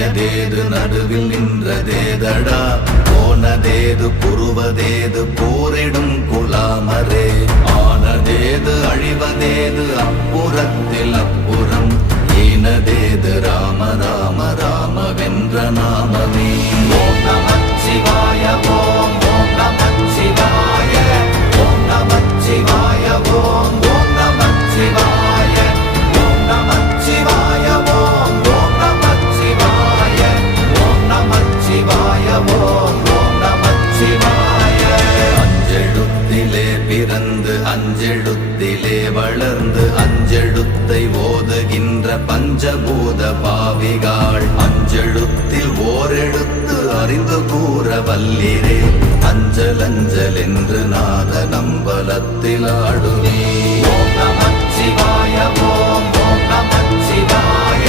மெய்யதேது நடுவில் நின்றதேதடா போனதேது புருவதேது போரிடும் குலாமரே ஆனதேது அழிவதேது அப்புறத்தில் அப்புறம் ஈனதேது ராம ராம ராம வென்ற நாமமே ஓம் நமச்சிவாய ஓம் ஓம் நமச்சிவாய ஓம் நமச்சிவாய ஓம் ஓம் நமச்சிவாய ஓம் நமச்சிவாய ஓம் ஓம் நமச்சிவாய ஓம் நமச்சிவாய ஓம் ஓம் நமச்சிவாய அஞ்செழுத்திலே பிறந்து அஞ்செழுத்திலே வளர்ந்து அஞ்செழுத்தை ஓதுகின்ற பஞ்சபூத பாவிகாள் அஞ்செழுத்தில் ஓரெழுத்து அறிந்து கூற வல்லிரே அஞ்சல் அஞ்சல் என்று நாத நம்பலத்தில் ஆடுவே ஓம் நமச்சிவாய ஓம் ஓம் நமச்சிவாய